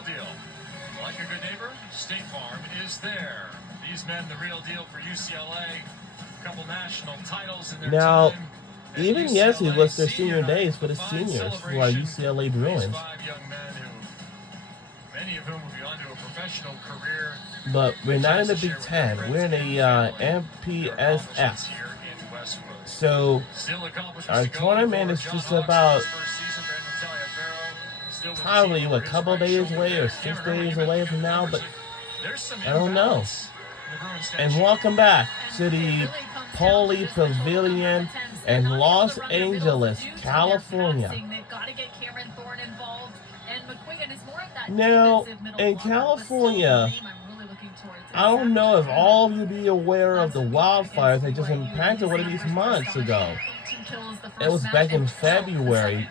real deal. Like a good neighbor, State Farm is there. These men, the real deal for UCLA. A couple national titles in their Now, time. even yesterday was their senior days for the seniors who are UCLA Bruins. Five young men who, many of whom will be on to a professional career. But we're not in the Big Ten. We're in the MPSF. So our tournament is just about probably a couple days away or 6 days away from now, but I don't know. And welcome back to the Pauley Pavilion in Los Angeles, California. Now, in California, I don't know if all of you be aware of the wildfires that just impacted one of these months ago. It was back in February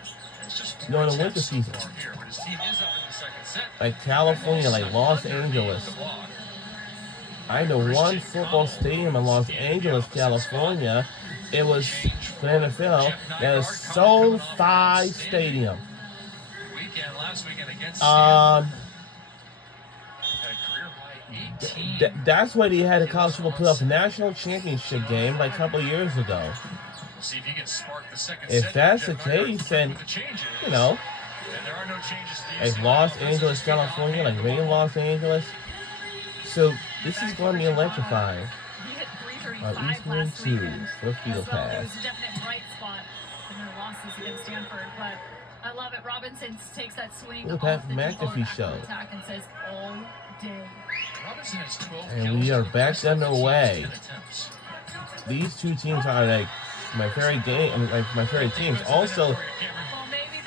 during the winter season. Like California, like Los Angeles. I know one football stadium in Los Angeles, California. It was for the NFL. That is SoFi Stadium. That's why they had a college football playoff national championship game like a couple of years ago. If that's the case, then, you know, like Los Angeles, California, like right in Los Angeles. So this is going to be electrifying. Eastman 2 for Field Pass. I love it. Robinson takes that swing Look at McAfee show. And says, all day. And we are back underway. These two teams are like my favorite game, like my favorite teams. Also,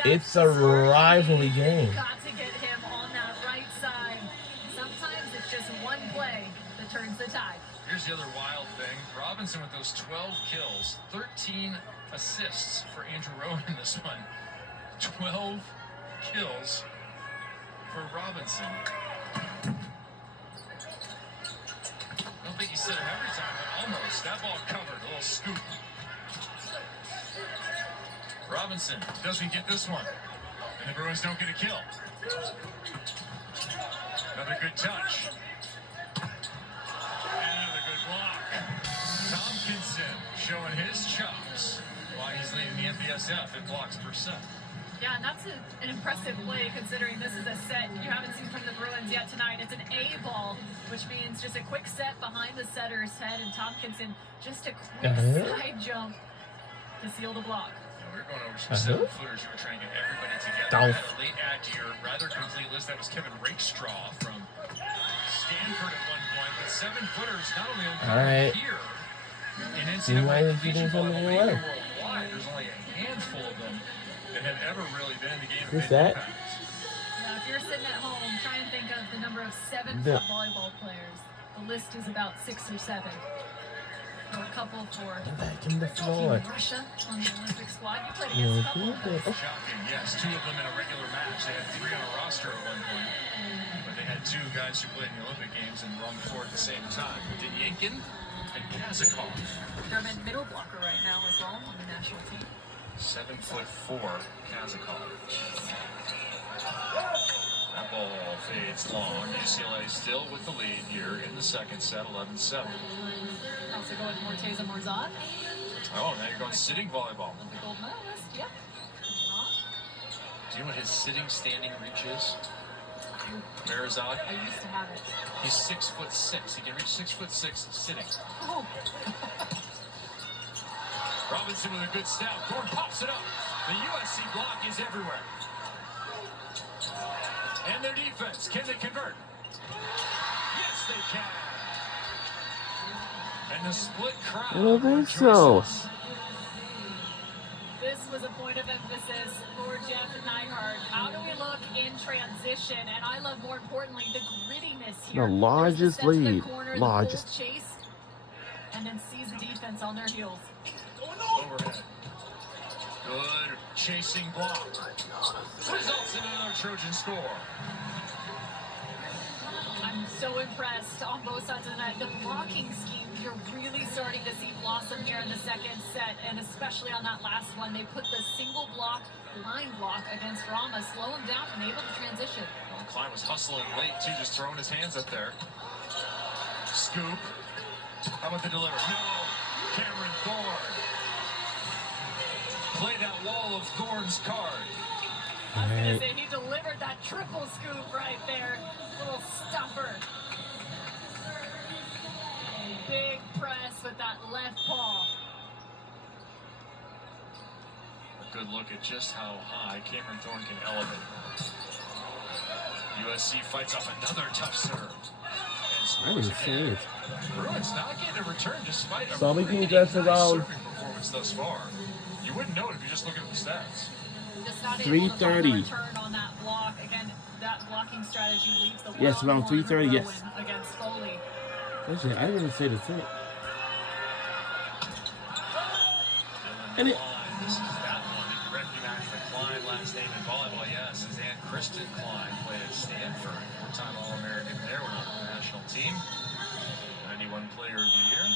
it's a rivalry game. Got to get him on that right side. Sometimes it's just one play that turns the tide. Here's the other wild thing. Robinson with those 12 kills, 13 assists for Andrew Rowan in this one. 12 kills for Robinson. I don't think he said him every time, but almost. That ball covered. A little scoop. Robinson doesn't get this one. And the Bruins don't get a kill. Another good touch. And another good block. Tompkinson showing his chops while he's leading the MPSF in blocks per set. Yeah, and that's an impressive play considering this is a set you haven't seen from the Bruins yet tonight. It's an A ball, which means just a quick set behind the setter's head, and Tompkinson just a quick side jump to seal the block. Yeah, we're going over some 7-footers. You were trying to get everybody together. Late add to your rather complete list. That was Kevin Rakestraw from Stanford at one point, but 7-footers not only on here in NCAA worldwide, there's only a handful of them that have ever really been in the game. Who's that? Now, if you're sitting at home, try and think of the number of 7-foot volleyball players. The list is about 6 or 7. Or a couple for back in the floor. Russia on the Olympic squad. You played against a couple. Shocking, yes. 2 of them in a regular match. They had 3 on a roster at one point. But they had 2 guys who played in the Olympic Games and were on the floor at the same time. Dinyankin and Kazakov. They're in middle blocker right now as well on the national team. 7'4", Kazakov. That ball fades long. UCLA still with the lead here in the second set, 11-7. Also go with Morteza Morzad. Oh, now you're going sitting volleyball. The gold medalist, yep. Do you know what his sitting standing reach is? Marizad? I used to have it. He's 6'6". He can reach 6'6" sitting. Oh. Robinson with a good step. Gordon pops it up. The USC block is everywhere. And their defense, can they convert? Yes, they can. And the split crowd. I don't think so. This was a point of emphasis for Jeff Neihard. How do we look in transition? And I love, more importantly, the grittiness here. The largest lead. Largest. Chase, and then sees the defense on their heels. Overhead. Good chasing block. Results in another Trojan score. I'm so impressed on both sides of the net. The blocking scheme, you're really starting to see blossom here in the second set, and especially on that last one. They put the single block, line block against Rama, slow him down and able to transition. Klein was hustling late, too, just throwing his hands up there. Scoop. How about the delivery? No. Cameron Thorne. Play that wall of Thorne's card. I was going to say, he delivered that triple scoop right there. Little stuffer. Big press with that left paw. A good look at just how high Cameron Thorne can elevate. USC fights off another tough serve. I didn't see it. Bruins not getting a return despite a So we can really just nice around serving performance thus far. You wouldn't know it if you're just looking at the stats. Just not able to 3:30. find a return on that block. Again, that blocking strategy leaves the Yes, around 3:30, yes. Against Foley. Actually, I didn't even say the thing. And it, This is that one. Did you recognize the Klein last name in volleyball? Yes, Suzanne Kristen Klein played at Stanford. Four-time All-American there with the national team. 91 Player of the Year.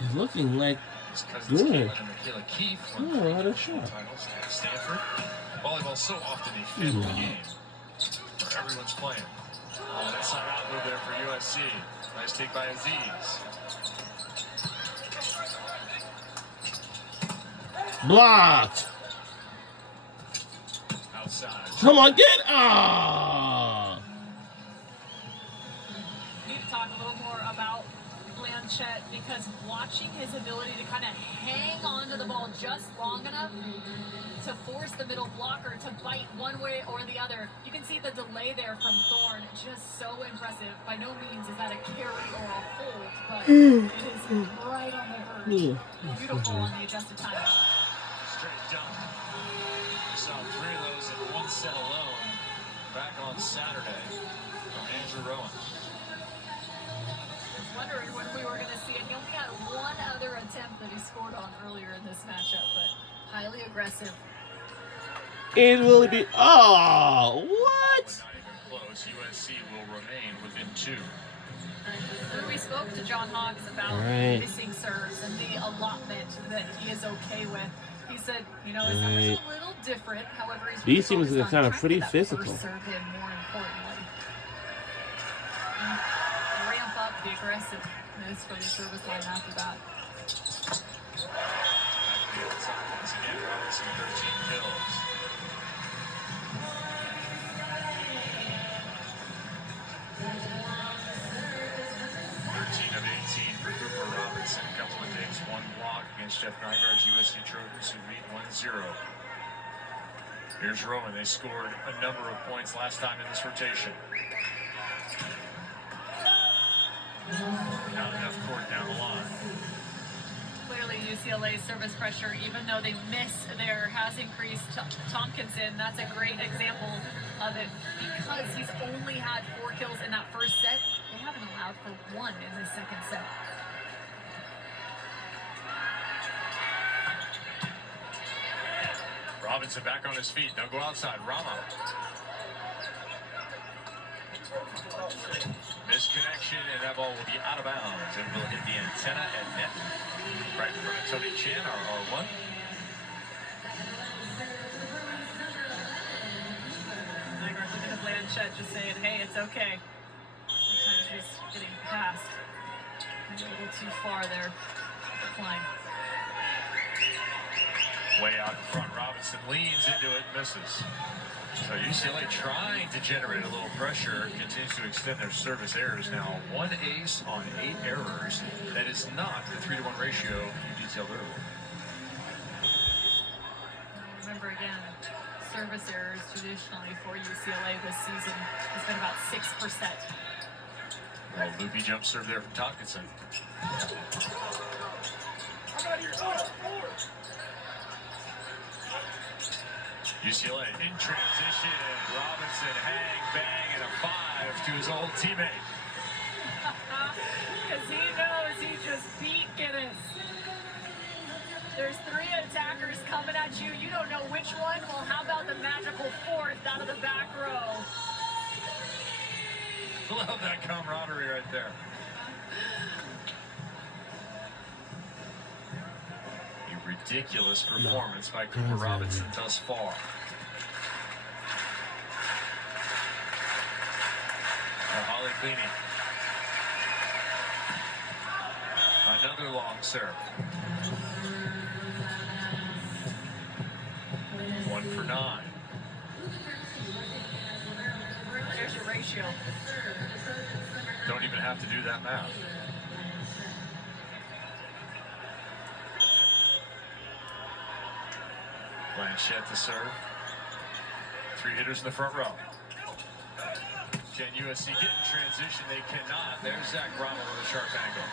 it's looking like His cousins good. Caitlin and Michaela Keefe won Oh, what a national shot. titles at Stanford. Volleyball so often a family game where everyone's playing. Oh, that side out move there for USC. Nice take by Aziz. blocked. Outside. Come on, get ah! Need to talk a little more about Blanchett because watching his ability to kind of hang on to the ball just long enough to force the middle blocker to bite one way or the other. You can see the delay there from Thorne, just so impressive. By no means is that a carry or a hold, but it is right on the verge. Beautiful on the adjusted time. Straight dunk. We saw 3 of those in one set alone back on Saturday from Andrew Rowan. I was wondering when we were going to see it. He only had one other attempt that he scored on earlier in this matchup, but highly aggressive. It will be. Oh, what? But not even close. USC will remain within 2. We spoke to John Hawks about Right. missing serves and the allotment that he is okay with. He said, you know, his numbers a little different. However, he's These teams focused are on kind of trying to pretty get that physical. first serve in, more importantly. And ramp up the aggressiveness for the service line after that. Once again, Robinson 13 kills. of 18 for Cooper Robinson. A couple of days, 1 block against Jeff Nygaard's USC Trojans who lead 1-0. Here's Rowan. They scored a number of points last time in this rotation. Not enough court down the line. Clearly, UCLA's service pressure, even though they miss there, has increased. Tompkinson, that's a great example of it. Because he's only had 4 kills in that first set, they haven't allowed for 1 in the second set. Robinson back on his feet. They'll go outside. Rama. Misconnection, and that ball will be out of bounds. It will hit the antenna and net. Right in front of Tony Chan, our R1. Nygaard looking at Blanchett, just saying, hey, it's okay. Sometimes just getting past. Maybe a little too far there. Klein. Way out in front. Robinson leans into it and misses. So UCLA trying to generate a little pressure, continues to extend their service errors now. 1 ace on 8 errors. That is not the 3-to-1 ratio you detailed earlier. Remember again, service errors traditionally for UCLA this season has been about 6%. Well, loopy jump serve there from Tompkinson. UCLA in transition. Robinson hang, bang, and a 5 to his old teammate. Because he knows he just beat Guinness. There's 3 attackers coming at you. You don't know which one. Well, how about the magical 4th out of the back row? Love that camaraderie right there. A ridiculous performance by Cooper Robinson thus far. Cleany. Another long serve. 1 for 9. There's your ratio. Don't even have to do that math. Blanchette to serve. 3 hitters in the front row. Can USC get in transition? They cannot. There's Zach Brahma with a sharp angle.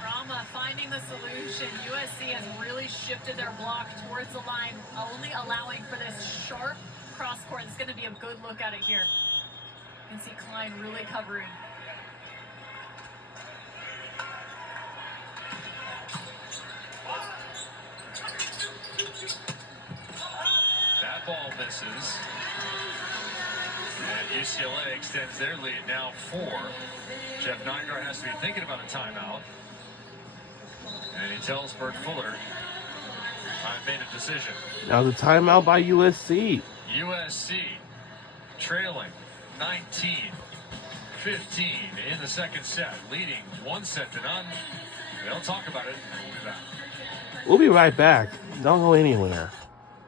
Brahma finding the solution. USC has really shifted their block towards the line, only allowing for this sharp cross court. It's going to be a good look at it here. You can see Klein really covering. That ball misses. And UCLA extends their lead now 4. Jeff Nygaard has to be thinking about a timeout. And he tells Bert Fuller, I've made a decision. Now the timeout by USC. USC trailing 19-15 in the second set, leading 1-0. They'll talk about it, and we'll be back. We'll be right back. Don't go anywhere.